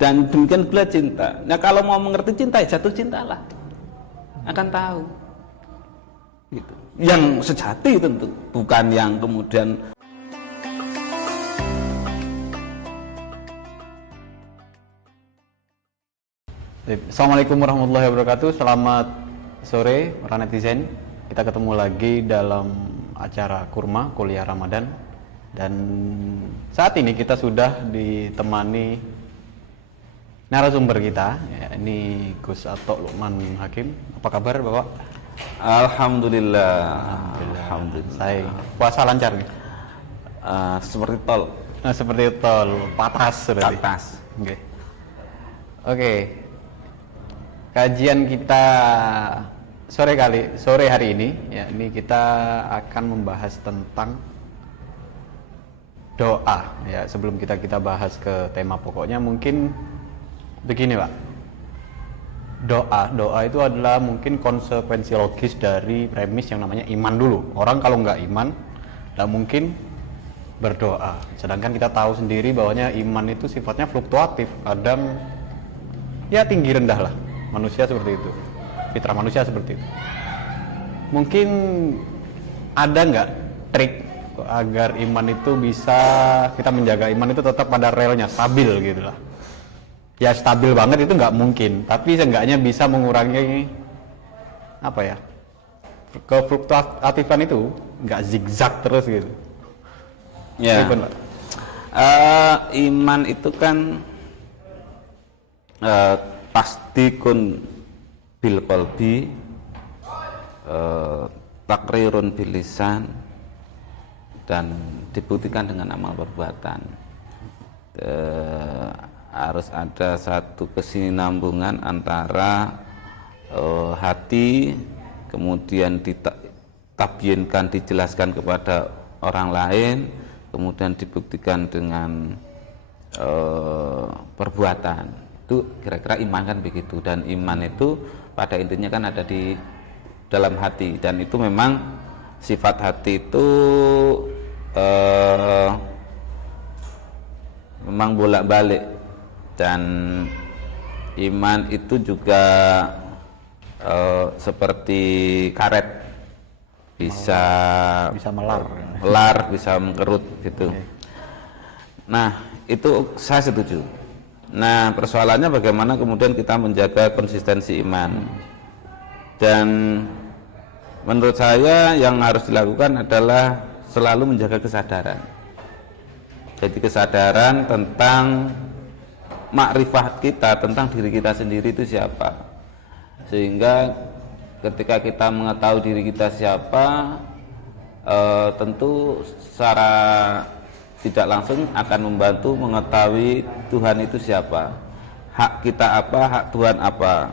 Dan demikian pula cinta. Nah kalau mau mengerti cinta, jatuh cintalah, akan tahu. Gitu. Yang sejati tentu, bukan yang kemudian. Assalamualaikum warahmatullahi wabarakatuh. Selamat sore para netizen. Kita ketemu lagi dalam acara Kurma Kuliah Ramadan. Dan saat ini kita sudah ditemani narasumber kita, ya, ini Gus Atok Lukman Hakim. Apa kabar Bapak? Alhamdulillah. Alhamdulillah. Saya puasa lancar nih. Seperti tol. Nah, seperti tol patas berarti. Patas. Oke. Kajian kita sore hari ini, ya, ini kita akan membahas tentang doa. Ya, sebelum kita bahas ke tema pokoknya, mungkin begini, Pak. Doa itu adalah mungkin konsekuensi logis dari premis yang namanya iman dulu. Orang kalau nggak iman, nggak mungkin berdoa. Sedangkan kita tahu sendiri bahwanya iman itu sifatnya fluktuatif, kadang ya tinggi rendah lah. Manusia seperti itu, fitrah manusia seperti itu. Mungkin ada nggak trik agar iman itu bisa, kita menjaga iman itu tetap pada relnya, stabil gitu lah. Ya stabil banget itu nggak mungkin, tapi seenggaknya bisa mengurangi apa ya, kefluktuatifan itu, nggak zigzag terus gitu. Ya. Iman itu kan pasti kun bil qalbi, takrirun bil lisan, dan dibuktikan dengan amal perbuatan. Harus ada satu kesinambungan antara hati, kemudian ditabyinkan, dijelaskan kepada orang lain, kemudian dibuktikan dengan perbuatan. Itu kira-kira iman kan begitu. Dan iman itu pada intinya kan ada di dalam hati, dan itu memang sifat hati itu memang bolak-balik. Dan iman itu juga seperti karet, bisa melar, bisa mengkerut gitu. Nah itu saya setuju. Nah persoalannya bagaimana kemudian kita menjaga konsistensi iman. Dan menurut saya yang harus dilakukan adalah selalu menjaga kesadaran. Jadi kesadaran tentang makrifat kita, tentang diri kita sendiri itu siapa. Sehingga ketika kita mengetahui diri kita siapa, tentu secara tidak langsung akan membantu mengetahui Tuhan itu siapa, hak kita apa, hak Tuhan apa.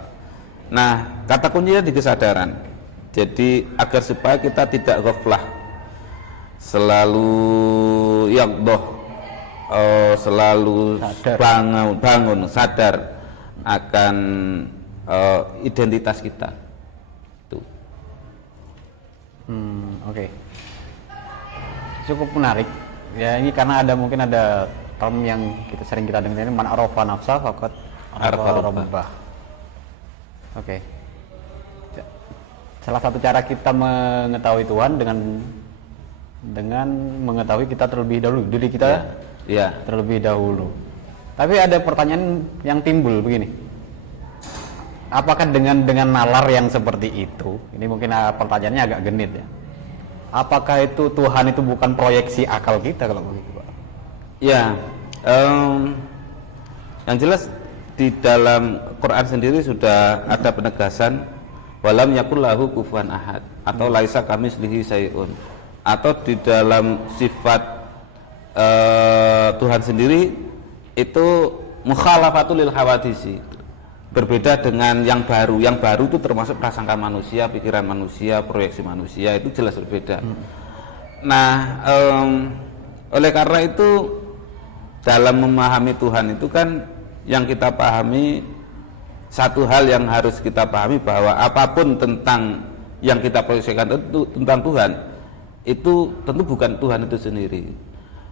Nah kata kuncinya di kesadaran. Jadi agar supaya kita tidak ghaflah, selalu selalu bangun sadar akan identitas kita. Tuh. Oke. Cukup menarik. Ya ini karena mungkin ada term yang sering kita dengar ini, man arafa nafsa faqad arafa rabbah. Oke. Salah satu cara kita mengetahui Tuhan dengan mengetahui kita terlebih dahulu, diri kita terlebih dahulu. Tapi ada pertanyaan yang timbul begini. Apakah dengan nalar yang seperti itu, ini mungkin pertanyaannya agak genit ya. Apakah itu Tuhan itu bukan proyeksi akal kita kalau begitu, Pak? Ya, yang jelas di dalam Quran sendiri sudah ada penegasan walam yakul lahu kufuwan ahad, atau laisa kamitslihi syai'un, atau di dalam sifat Tuhan sendiri itu mukhalafatul lil hawadisi, berbeda dengan yang baru. Yang baru itu termasuk prasangka manusia, pikiran manusia, proyeksi manusia, itu jelas berbeda. Nah oleh karena itu dalam memahami Tuhan itu kan yang kita pahami, satu hal yang harus kita pahami bahwa apapun tentang yang kita proyeksikan itu tentang Tuhan, itu tentu bukan Tuhan itu sendiri.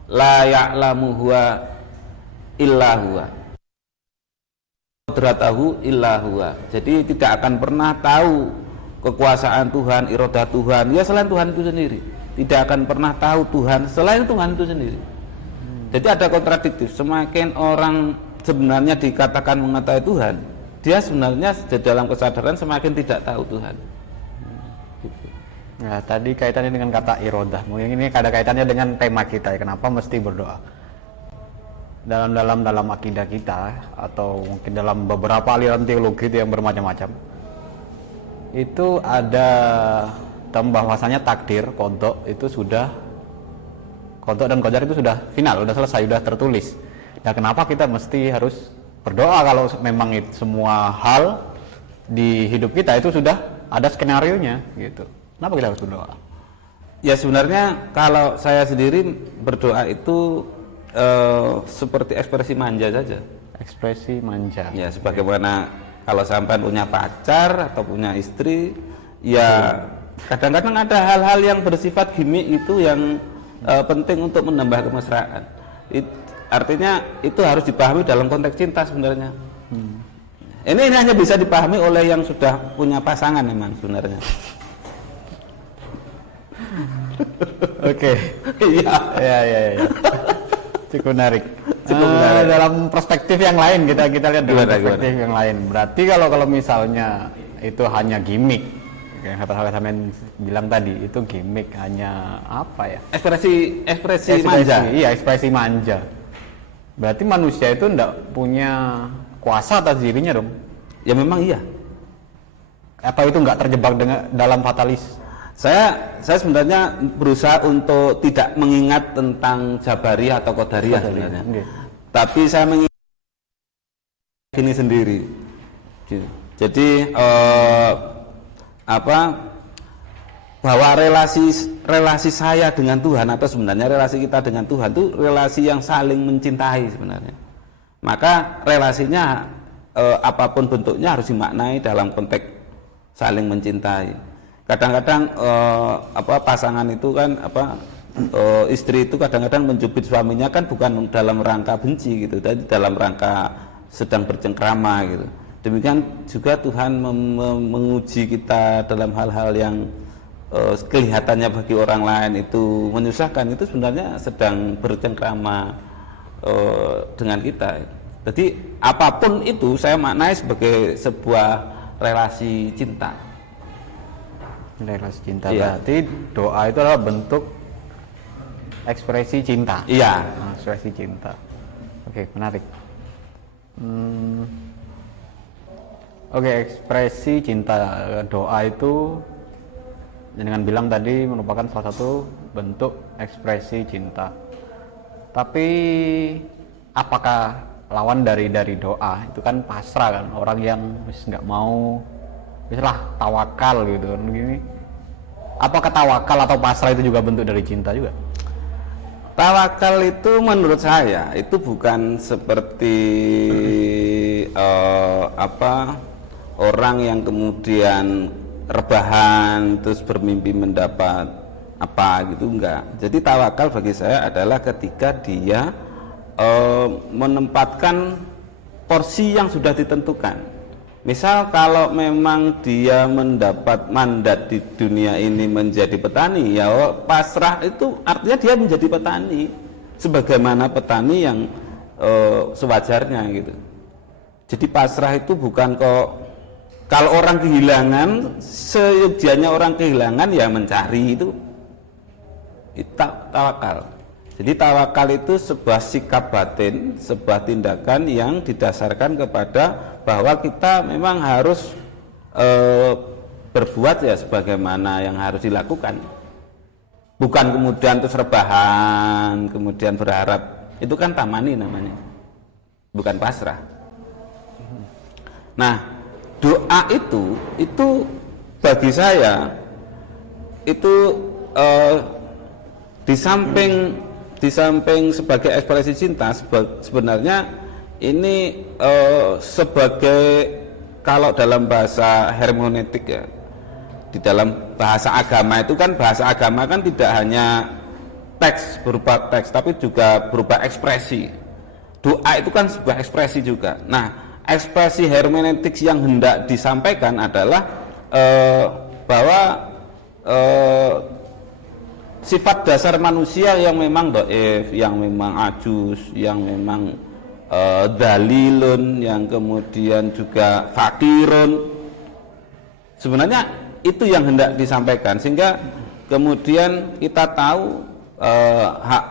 La ya'lamu huwa illa huwa. qudratahu illa huwa. Jadi tidak akan pernah tahu kekuasaan Tuhan, iradah Tuhan ya selain Tuhan itu sendiri. Tidak akan pernah tahu Tuhan selain Tuhan itu sendiri. Jadi ada kontradiktif. Semakin orang sebenarnya dikatakan mengetahui Tuhan, dia sebenarnya di dalam kesadaran semakin tidak tahu Tuhan. Gitu. Nah, tadi kaitannya dengan kata irodah. Mungkin ini ada kaitannya dengan tema kita ya. Kenapa mesti berdoa? Dalam akidah kita atau mungkin dalam beberapa aliran teologi itu yang bermacam-macam. Itu ada bahwasanya takdir, qadha itu sudah qadha dan qadar itu sudah final, sudah selesai, sudah tertulis. Nah, kenapa kita mesti harus berdoa kalau memang itu semua hal di hidup kita itu sudah ada skenarionya gitu. Kenapa kita harus berdoa? Ya sebenarnya kalau saya sendiri berdoa itu seperti ekspresi manja saja. Ekspresi manja. Ya sebagaimana kalau sampai punya pacar atau punya istri, ya kadang-kadang ada hal-hal yang bersifat gimmick itu yang penting untuk menambah kemesraan. Artinya itu harus dipahami dalam konteks cinta sebenarnya. Ini hanya bisa dipahami oleh yang sudah punya pasangan memang sebenarnya. Oke. Iya. Ya. Cukup menarik. Dalam perspektif yang lain kita lihat dalam perspektif yang lain. Berarti kalau misalnya itu hanya gimmick, kayak kata Samen bilang tadi, itu gimmick hanya apa ya? Ekspresi manja. Iya, ekspresi manja. Berarti manusia itu tidak punya kuasa atas dirinya dong? Ya memang iya. Apa itu nggak terjebak dalam fatalis? Saya sebenarnya berusaha untuk tidak mengingat tentang Jabariyah atau Qadariyah sebenarnya. Okay. Tapi saya mengingat ini sendiri. Jadi bahwa relasi saya dengan Tuhan atau sebenarnya relasi kita dengan Tuhan itu relasi yang saling mencintai sebenarnya. Maka relasinya apapun bentuknya harus dimaknai dalam konteks saling mencintai. Kadang-kadang pasangan itu kan istri itu kadang-kadang mencubit suaminya kan bukan dalam rangka benci gitu, tapi dalam rangka sedang bercengkrama gitu. Demikian juga Tuhan menguji kita dalam hal-hal yang kelihatannya bagi orang lain itu menyusahkan, itu sebenarnya sedang bercengkrama dengan kita. Jadi apapun itu saya maknai sebagai sebuah relasi cinta. Relasi cinta, iya. Berarti doa itu adalah bentuk ekspresi cinta. Iya. Ekspresi cinta. Oke, menarik. Oke, ekspresi cinta, doa itu dengan bilang tadi merupakan salah satu bentuk ekspresi cinta. Tapi apakah lawan dari doa itu kan pasrah kan, orang yang nggak mau, misalnya tawakal gitu kan gini. Apakah tawakal atau pasrah itu juga bentuk dari cinta juga? Tawakal itu menurut saya itu bukan seperti orang yang kemudian rebahan terus bermimpi mendapat apa gitu, enggak. Jadi tawakal bagi saya adalah ketika dia menempatkan porsi yang sudah ditentukan. Misal kalau memang dia mendapat mandat di dunia ini menjadi petani, ya pasrah itu artinya dia menjadi petani sebagaimana petani yang sewajarnya gitu. Jadi pasrah itu bukan kok, kalau orang kehilangan, seyogyanya orang kehilangan ya mencari, itu tawakal. Jadi tawakal itu sebuah sikap batin, sebuah tindakan yang didasarkan kepada bahwa kita memang harus berbuat ya sebagaimana yang harus dilakukan. Bukan kemudian terus rebahan, kemudian berharap, itu kan tamani namanya, bukan pasrah. Nah, doa itu bagi saya itu di samping sebagai ekspresi cinta, sebenarnya ini sebagai, kalau dalam bahasa hermeneutik ya, di dalam bahasa agama itu kan, bahasa agama kan tidak hanya teks, tapi juga berupa ekspresi. Doa itu kan sebuah ekspresi juga. Nah, ekspresi hermeneutik yang hendak disampaikan adalah bahwa sifat dasar manusia yang memang dhaif, yang memang ajuz, yang memang dalilun, yang kemudian juga fakirun, sebenarnya itu yang hendak disampaikan, sehingga kemudian kita tahu hak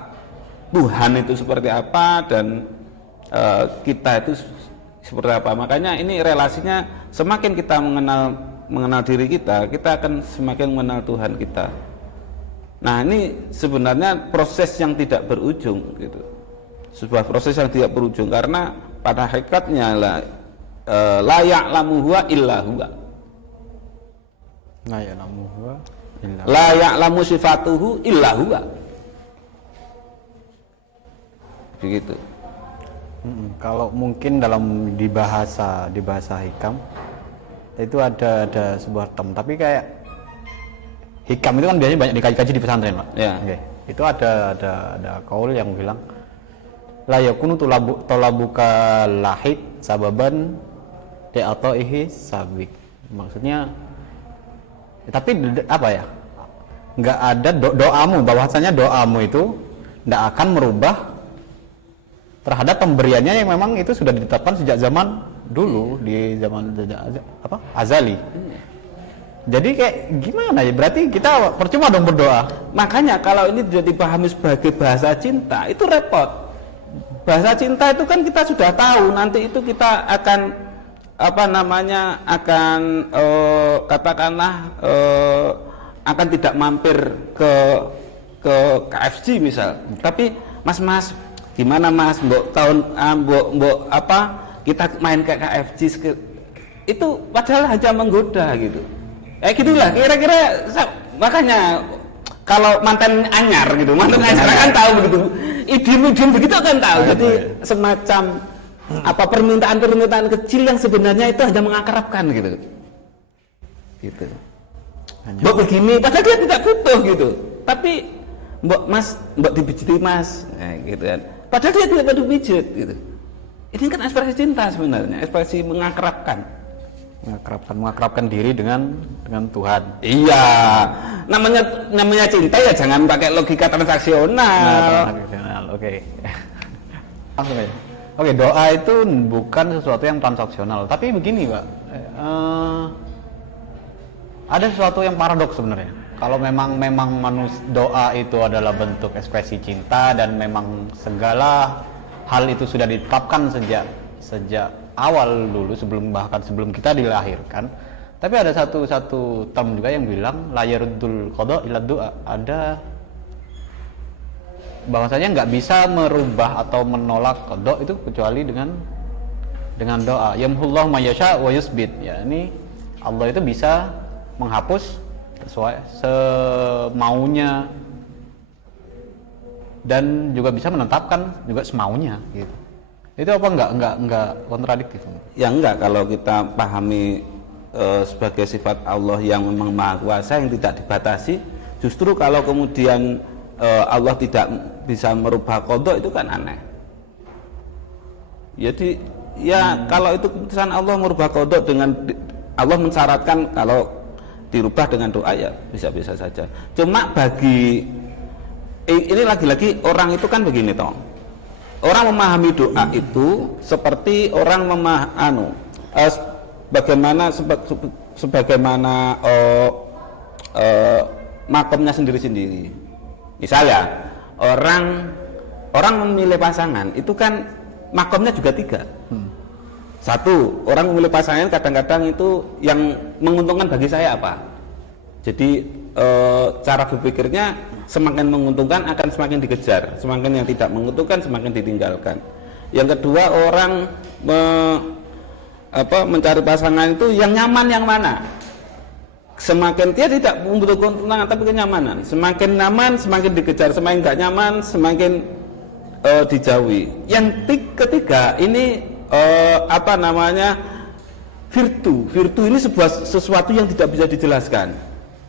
Tuhan itu seperti apa dan kita itu seperti apa. Makanya ini relasinya, semakin kita mengenal diri kita akan semakin mengenal Tuhan kita. Nah, ini sebenarnya proses yang tidak berujung gitu. Sebuah proses yang tidak berujung, karena pada hakikatnya la ya'lamu huwa illa huwa. La ya'lamu huwa illa huwa. La ya'lamu sifatuhu illa huwa. Begitu. Kalau mungkin di bahasa hikam itu ada sebuah term, tapi kayak hikam itu kan biasanya banyak dikaji-kaji di pesantren, Pak. Ya. Oke. Itu ada kaul yang bilang la yakunu talabuka lahid sababan ataihi sabik. Maksudnya tapi apa ya? Enggak ada doamu, bahwasanya doamu itu enggak akan merubah terhadap pemberiannya yang memang itu sudah ditetapkan sejak zaman dulu, di zaman azali. Jadi kayak gimana ya, berarti kita percuma dong berdoa. Makanya kalau ini tidak dipahami sebagai bahasa cinta itu repot. Bahasa cinta itu kan kita sudah tahu nanti itu kita akan katakanlah akan tidak mampir ke KFC misal. Tapi Mas gimana Mas, kita main ke KFC itu padahal hanya menggoda gitu. Gitulah kira-kira, makanya kalau mantan anyar kan tahu begitu, idim begitu kan tahu. Jadi semacam permintaan kecil yang sebenarnya itu hanya mengakrabkan gitu. Mbok begini, padahal dia tidak butuh gitu. Tapi mbok dipijiti Mas, gitu kan. Padahal dia tidak perlu pijit gitu. Ini kan ekspresi cinta sebenarnya, ekspresi mengakrabkan diri dengan Tuhan. Iya, namanya cinta ya jangan pakai logika transaksional. Oke. Langsung aja. Oke, doa itu bukan sesuatu yang transaksional, tapi begini, Pak. Ada sesuatu yang paradoks sebenarnya. Kalau memang doa itu adalah bentuk ekspresi cinta dan memang segala hal itu sudah ditetapkan sejak awal dulu, bahkan sebelum kita dilahirkan. Tapi ada satu term juga yang bilang la yaruddul qada illa du'a. Ada bahwasanya nggak bisa merubah atau menolak qada itu kecuali dengan doa. Yamhullahu ma yasha wa yusbit. Ya, ini Allah itu bisa menghapus sesuai semaunya dan juga bisa menetapkan juga semaunya gitu. Itu apa enggak kontradiktif? Ya enggak, kalau kita pahami sebagai sifat Allah yang memang Maha Kuasa yang tidak dibatasi, justru kalau kemudian Allah tidak bisa merubah qada itu kan aneh. Jadi ya kalau itu keputusan Allah merubah qada dengan Allah mensyaratkan kalau dirubah dengan doa ya bisa-bisa saja. Cuma bagi ini lagi-lagi orang itu kan begini toh. Orang memahami doa itu seperti orang sebagaimana makomnya sendiri-sendiri. Misalnya orang memilih pasangan itu kan makomnya juga 3. Satu, orang memilih pasangan kadang-kadang itu yang menguntungkan bagi saya apa. Jadi cara berpikirnya semakin menguntungkan akan semakin dikejar, semakin yang tidak menguntungkan semakin ditinggalkan. Yang kedua, orang mencari pasangan itu yang nyaman yang mana. Semakin dia tidak membutuhkan keuntungan tapi kenyamanan. Semakin nyaman semakin dikejar, semakin nggak nyaman semakin dijauhi. Yang ketiga ini virtu ini sesuatu yang tidak bisa dijelaskan.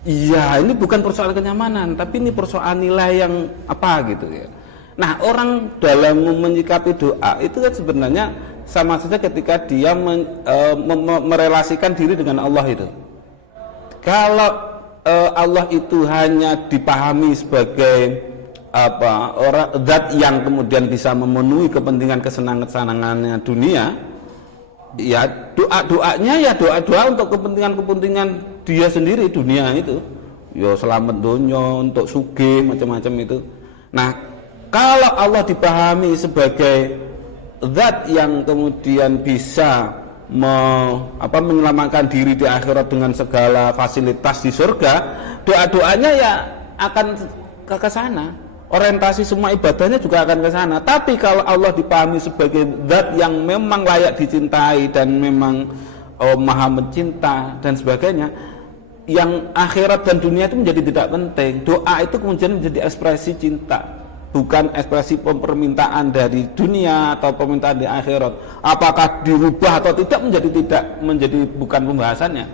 Iya, ini bukan persoalan kenyamanan, tapi ini persoalan nilai yang apa gitu ya. Nah, orang dalam menyikapi doa itu kan sebenarnya sama saja ketika dia merelasikan diri dengan Allah itu. Kalau Allah itu hanya dipahami sebagai orang zat yang kemudian bisa memenuhi kepentingan kesenangannya dunia, ya doanya ya doa untuk kepentingan dia sendiri dunia itu, ya selamat dunia, untuk sugih macam-macam itu. Nah, kalau Allah dipahami sebagai zat yang kemudian bisa menyelamatkan diri di akhirat dengan segala fasilitas di surga, doa-doanya ya akan ke sana, orientasi semua ibadahnya juga akan ke sana. Tapi kalau Allah dipahami sebagai zat yang memang layak dicintai dan memang maha mencinta dan sebagainya, yang akhirat dan dunia itu menjadi tidak penting. Doa itu kemudian menjadi ekspresi cinta, bukan ekspresi permintaan dari dunia atau permintaan di akhirat. Apakah dirubah atau tidak menjadi bukan pembahasannya.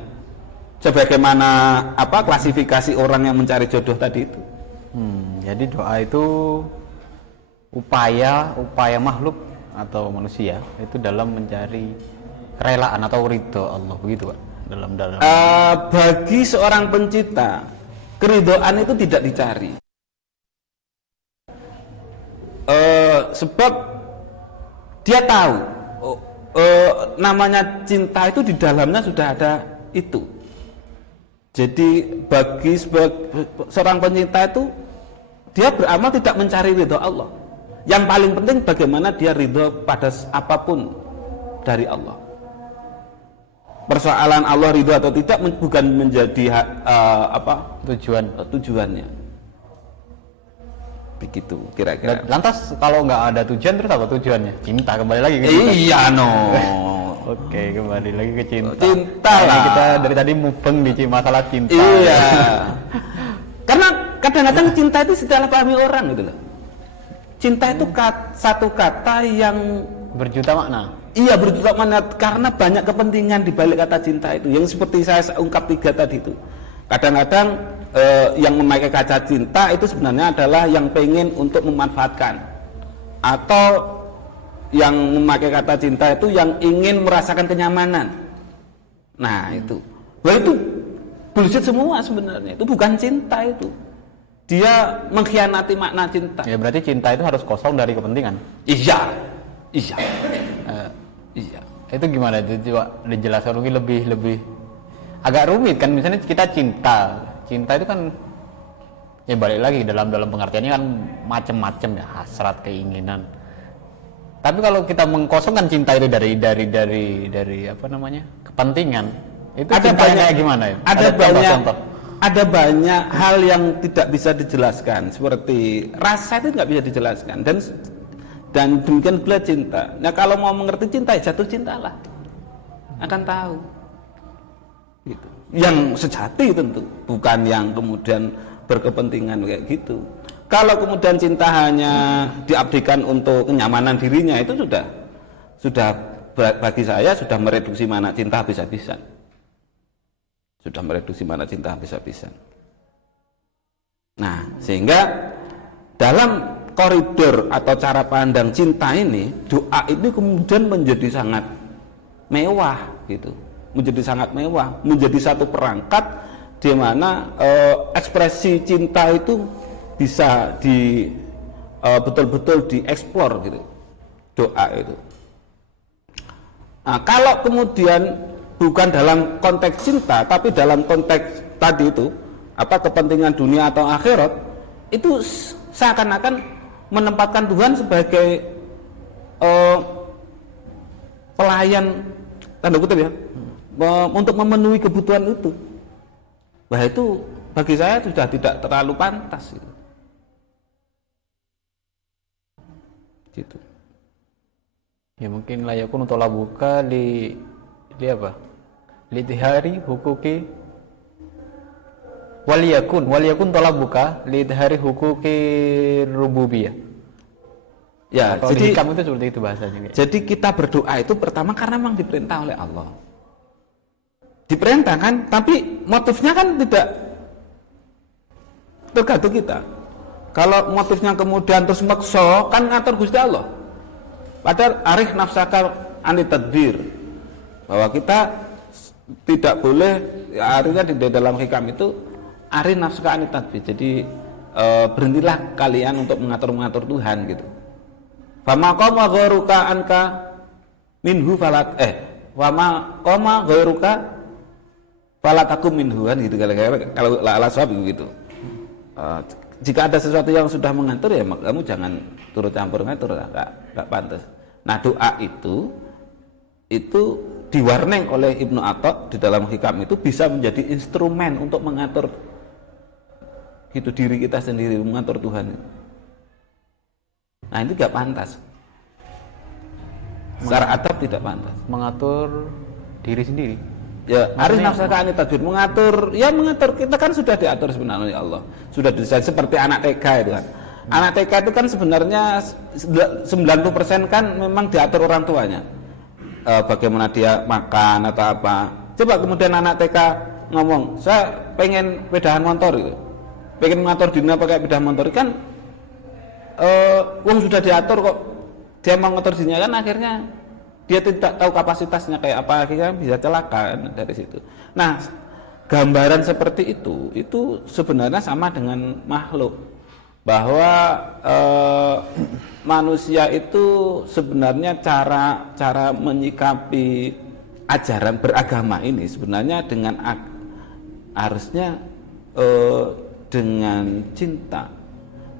Sebagaimana klasifikasi orang yang mencari jodoh tadi itu. Jadi doa itu upaya makhluk atau manusia itu dalam mencari kerelaan atau ridho Allah, begitu Pak? Dalam Bagi seorang pencipta, keridhaan itu tidak dicari. Sebab dia tahu namanya cinta itu di dalamnya sudah ada itu. Jadi bagi seorang pencinta itu, dia beramal tidak mencari ridho Allah. Yang paling penting bagaimana dia ridho pada apapun dari Allah. Persoalan Allah ridho atau tidak bukan menjadi tujuannya. Begitu kira-kira. Lantas kalau nggak ada tujuan, terus apa tujuannya? Cinta, kembali lagi ke cinta. Iya Oke, kembali lagi ke cinta. Cinta lah. Kita dari tadi mubeng di masalah cinta. Iya. Karena kadang-kadang cinta itu setelah pahami orang gitu loh. Cinta itu satu kata yang berjuta makna. Iya, berjuta makna, karena banyak kepentingan di balik kata cinta itu. Yang seperti saya ungkap 3 tadi itu. Kadang-kadang yang memakai kata cinta itu sebenarnya adalah yang pengen untuk memanfaatkan, atau yang memakai kata cinta itu yang ingin merasakan kenyamanan. Nah itu bullshit semua sebenarnya. Itu bukan cinta itu. Dia mengkhianati makna cinta. Ya berarti cinta itu harus kosong dari kepentingan. Iya. Itu gimana? Itu coba dijelaskan mungkin lebih agak rumit kan. Misalnya kita cinta itu kan ya balik lagi dalam pengertiannya kan macam-macam ya, hasrat, keinginan. Tapi kalau kita mengkosongkan cinta itu dari kepentingan, itu ada banyak gimana ya? Ada banyak hal yang tidak bisa dijelaskan, seperti rasa itu nggak bisa dijelaskan, dan demikian pula cinta. Nah kalau mau mengerti cinta, ya jatuh cintalah, akan tahu. Gitu. Yang sejati tentu, bukan yang kemudian berkepentingan kayak gitu. Kalau kemudian cinta hanya diabdikan untuk kenyamanan dirinya, itu sudah bagi saya sudah mereduksi makna cinta habis-habisan. Nah, sehingga dalam koridor atau cara pandang cinta ini, doa ini kemudian menjadi sangat mewah gitu. Menjadi satu perangkat di mana ekspresi cinta itu bisa betul-betul dieksplor gitu, doa itu. Nah, kalau kemudian bukan dalam konteks cinta, tapi dalam konteks tadi itu, kepentingan dunia atau akhirat, itu seakan-akan menempatkan Tuhan sebagai pelayan, tanda kutip ya, untuk memenuhi kebutuhan itu. Wah, itu bagi saya sudah tidak terlalu pantas gitu. Ya mungkin layakun untuk labuka li tihari hukuki waliyakun talabuka li tihari hukuki rububiyah. Ya, atau jadi kamu itu seperti itu bahasanya. Jadi kita berdoa itu pertama karena memang diperintah oleh Allah. Diperintah kan, tapi motifnya kan tidak tergantung kita. Kalau motifnya kemudian terus maksa, kan ngatur Gusti Allah. Padahal arif nafsaka anti tadbir, bahwa kita tidak boleh, ya, artinya di dalam hikam itu ari nafsuka anti tadbir. Jadi berhentilah kalian untuk mengatur Tuhan gitu. Fama qama ghairuka anka minhu falat wama qama ghairuka falatakum minhu, kan gitu kalau al-aswab gitu. Jika ada sesuatu yang sudah mengatur, ya kamu jangan turut campur ngatur, enggak pantas. Nah, doa itu diwarning oleh Ibnu Atha di dalam hikam itu bisa menjadi instrumen untuk mengatur gitu diri kita sendiri, mengatur Tuhan. Nah, itu enggak pantas. Secara adab tidak pantas. Mengatur diri sendiri. Ya, arif nafsaka anit tadbir, mengatur kita kan sudah diatur sebenarnya oleh Allah. Sudah didesain seperti anak TK itu kan. Anak TK itu kan sebenarnya 90% kan memang diatur orang tuanya. Bagaimana dia makan atau apa. Coba kemudian anak TK ngomong, "Saya pengen pedahan motor gitu." Pengen mengatur dirinya pakai pedahan motor kan wong sudah diatur kok. Dia mau ngatur dirinya kan akhirnya dia tidak tahu kapasitasnya kayak apa, akhirnya bisa celaka kan, dari situ. Nah, gambaran seperti itu sebenarnya sama dengan makhluk, bahwa manusia itu sebenarnya cara menyikapi ajaran beragama ini sebenarnya dengan harusnya dengan cinta,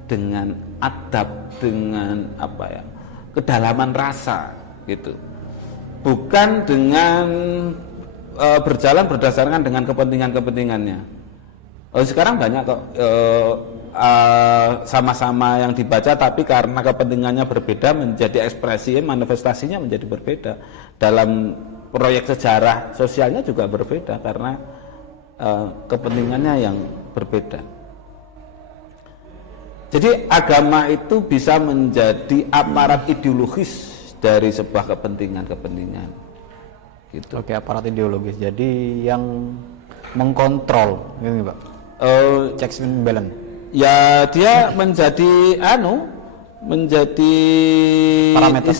dengan adab, dengan kedalaman rasa gitu. Bukan dengan berjalan berdasarkan dengan kepentingannya. Sekarang banyak kok sama-sama yang dibaca, tapi karena kepentingannya berbeda menjadi ekspresi, manifestasinya menjadi berbeda. Dalam proyek sejarah sosialnya juga berbeda karena kepentingannya yang berbeda. Jadi agama itu bisa menjadi aparat ideologis dari sebuah kepentingan gitu. Oke, aparat ideologis. Jadi yang mengkontrol gitu, Pak. Checks and balance. Ya, dia menjadi parameter,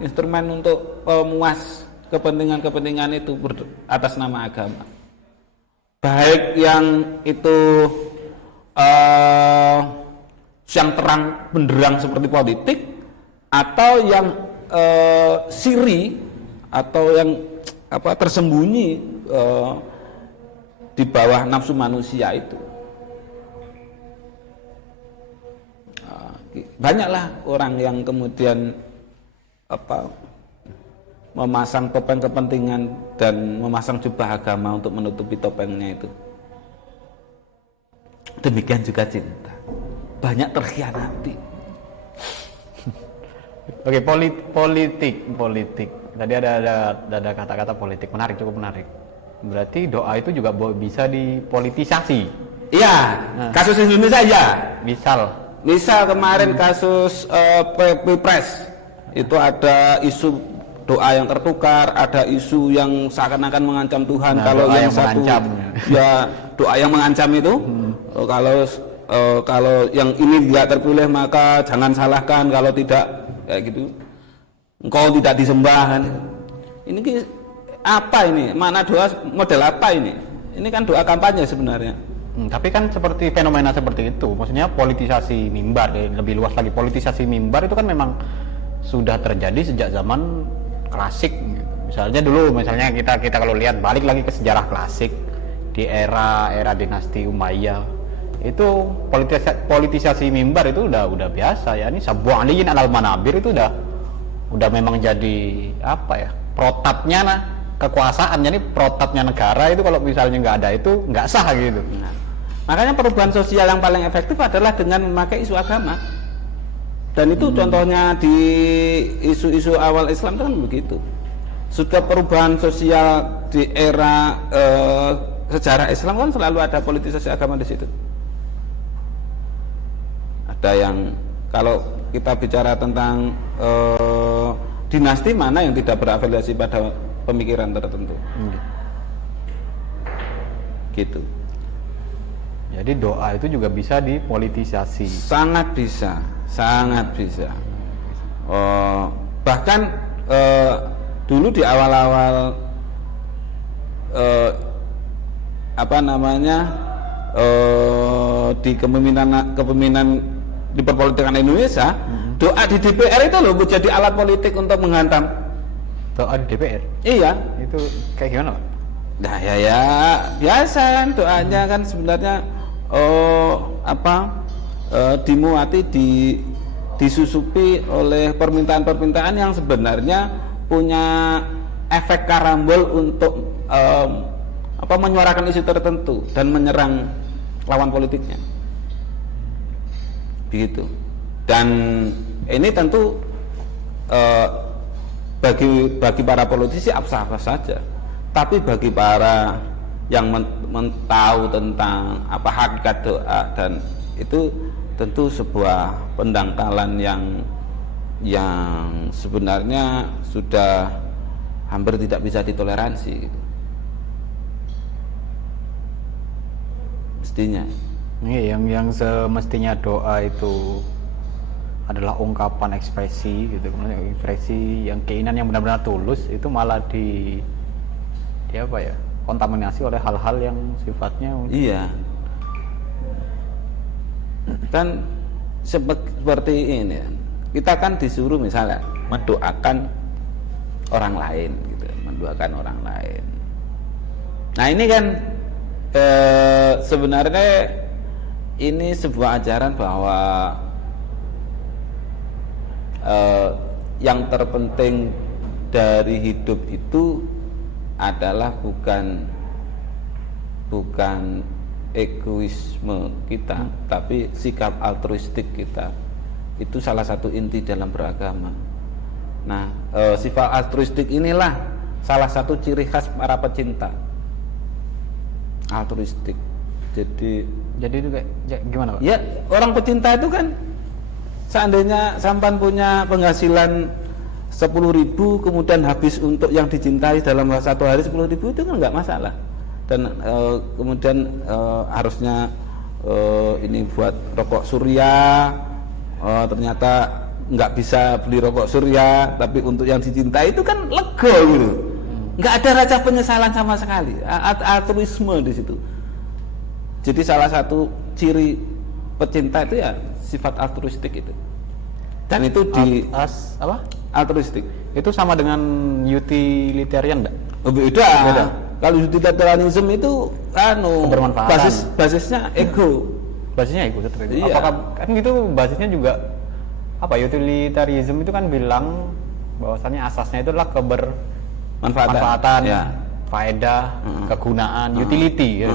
instrumen untuk pemuas kepentingan itu atas nama agama. Baik yang itu yang terang benderang seperti politik, atau yang siri atau yang tersembunyi di bawah nafsu manusia itu. Banyaklah orang yang kemudian memasang topeng kepentingan dan memasang jubah agama untuk menutupi topengnya itu. Demikian juga cinta, banyak terkhianati. Oke, politik. Tadi ada kata-kata politik, cukup menarik. Berarti doa itu juga bisa dipolitisasi. Iya, kasus Indonesia ya. Misal kemarin kasus Pilpres itu ada isu doa yang tertukar, ada isu yang seakan-akan mengancam Tuhan. Kalau yang satu ya doa yang mengancam itu, kalau yang ini tidak terpilih maka jangan salahkan, kalau tidak kayak gitu, engkau tidak disembah kan. Ini apa ini? Mana doa model apa ini? Ini kan doa kampanye sebenarnya. Tapi kan seperti fenomena seperti itu, maksudnya politisasi mimbar, lebih luas lagi, politisasi mimbar itu kan memang sudah terjadi sejak zaman klasik. Misalnya kita kalau lihat balik lagi ke sejarah klasik di era dinasti Umayyah, itu politisasi mimbar itu udah biasa ya. Ini Sabu Aliyin alal manabir itu udah memang jadi protapnya kekuasaan. Jadi protapnya negara itu kalau misalnya nggak ada itu nggak sah gitu. Makanya perubahan sosial yang paling efektif adalah dengan memakai isu agama. Dan itu contohnya di isu-isu awal Islam itu kan begitu. Sudah perubahan sosial di era sejarah Islam kan selalu ada politisasi agama di situ. Ada yang, kalau kita bicara tentang dinasti, mana yang tidak berafiliasi pada pemikiran tertentu. Gitu. Jadi doa itu juga bisa dipolitisasi. Sangat bisa. Bahkan dulu di awal-awal di kepemimpinan di perpolitikan Indonesia, doa di DPR itu loh menjadi alat politik untuk menghantam. Doa di DPR? Iya. Itu kayak gimana, Pak? Nah ya biasa kan doanya kan sebenarnya dimuati disusupi oleh permintaan-permintaan yang sebenarnya punya efek karambol untuk menyuarakan isu tertentu dan menyerang lawan politiknya, begitu. Dan ini tentu bagi para politisi apa saja, tapi bagi para yang tahu tentang apa hakikat doa dan itu tentu sebuah pendangkalan yang sebenarnya sudah hampir tidak bisa ditoleransi gitu. Mestinya. Iya, yang semestinya doa itu adalah ungkapan ekspresi gitu, ekspresi yang keinginan yang benar-benar tulus, itu malah di apa ya, kontaminasi oleh hal-hal yang sifatnya iya. Kan seperti ini, kita kan disuruh misalnya mendoakan orang lain gitu, mendoakan orang lain. Nah ini kan sebenarnya ini sebuah ajaran bahwa yang terpenting dari hidup itu adalah bukan egoisme kita, tapi sikap altruistik kita. Itu salah satu inti dalam beragama. Nah, sifat altruistik inilah salah satu ciri khas para pecinta. Altruistik. Jadi itu kayak gimana, Pak? Ya, orang pecinta itu kan seandainya sampan punya penghasilan 10.000 kemudian habis untuk yang dicintai dalam satu hari 10.000 itu kan nggak masalah. Dan kemudian harusnya ini buat rokok surya, ternyata nggak bisa beli rokok surya, tapi untuk yang dicintai itu kan lega gitu. Nggak ada rasa penyesalan sama sekali, altruisme di situ. Jadi salah satu ciri pecinta itu ya sifat altruistik itu. Dan itu apa? Altruistik. Itu sama dengan utilitarian enggak? Oh, beda. Kalau utilitarianism itu kebermanfaatan. Basisnya ego. Basisnya ego tetap. Iya. Apakah kan itu basisnya juga apa? Utilitarianism itu kan bilang bahwasannya asasnya itu adalah kebermanfaatan, ya. faedah, kegunaan, utility ya.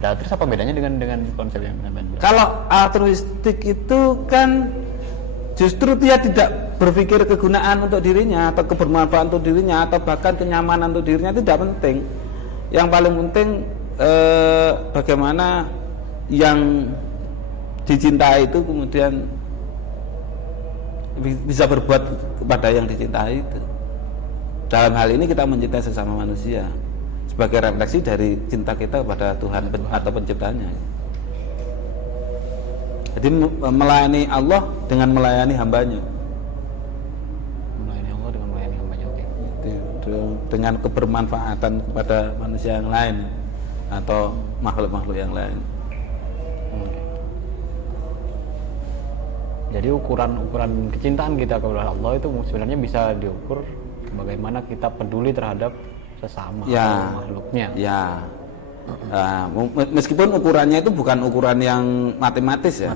Nah, terus apa bedanya dengan konsep yang lain? Kalau altruistik itu kan justru dia tidak berpikir kegunaan untuk dirinya atau kebermanfaatan untuk dirinya atau bahkan kenyamanan untuk dirinya, itu tidak penting. Yang paling penting bagaimana yang dicintai itu kemudian bisa berbuat kepada yang dicintai itu. Dalam hal ini kita mencintai sesama manusia sebagai refleksi dari cinta kita kepada Tuhan atau penciptanya. Jadi melayani Allah dengan melayani hambanya. Melayani Allah dengan melayani hambanya, oke. Dengan kebermanfaatan kepada manusia yang lain atau makhluk-makhluk yang lain. Jadi ukuran kecintaan kita kepada Allah itu sebenarnya bisa diukur bagaimana kita peduli terhadap sesama makhluknya. Ya. Meskipun ukurannya itu bukan ukuran yang matematis ya.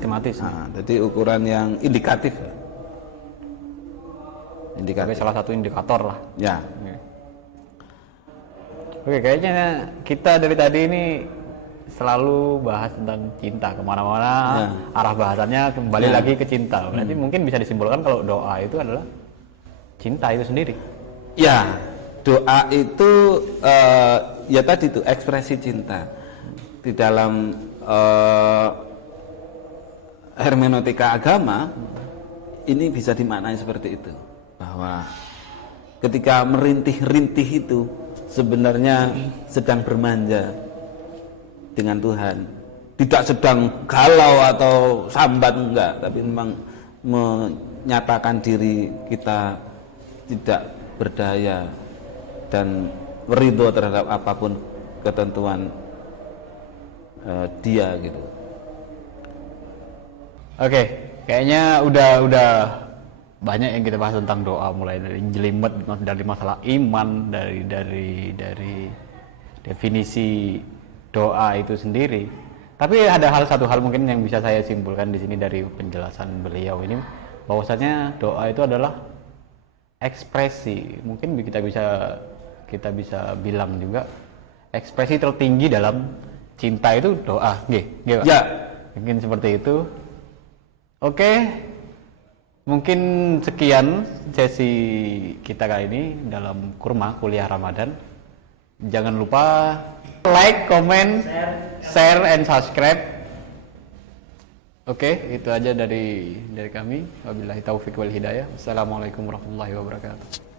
Jadi ukuran yang indikatif. Sebagai salah satu indikator lah. Ya. Oke, kayaknya kita dari tadi ini selalu bahas tentang cinta kemana-mana. Arah bahasannya kembali lagi ke cinta. Berarti mungkin bisa disimpulkan kalau doa itu adalah cinta itu sendiri. Ya. Doa itu ya tadi itu ekspresi cinta. Di dalam hermeneutika agama ini bisa dimaknai seperti itu, bahwa ketika merintih-rintih itu sebenarnya sedang bermanja dengan Tuhan, tidak sedang galau atau sambat, enggak, tapi memang menyatakan diri kita tidak berdaya dan ridho terhadap apapun ketentuan dia gitu. Oke, kayaknya udah banyak yang kita bahas tentang doa, mulai dari jelimet dari masalah iman, dari definisi doa itu sendiri. Tapi ada satu hal mungkin yang bisa saya simpulkan di sini dari penjelasan beliau ini, bahwasanya doa itu adalah ekspresi. Mungkin kita bisa bilang juga ekspresi tertinggi dalam cinta itu doa. Nggih, Pak? Ya, Mungkin seperti itu. Oke. Mungkin sekian sesi kita kali ini dalam Kurma Kuliah Ramadan. Jangan lupa like, comment, share, and subscribe. Oke, itu aja dari kami. Wabillahi taufiq wal hidayah. Assalamualaikum warahmatullahi wabarakatuh.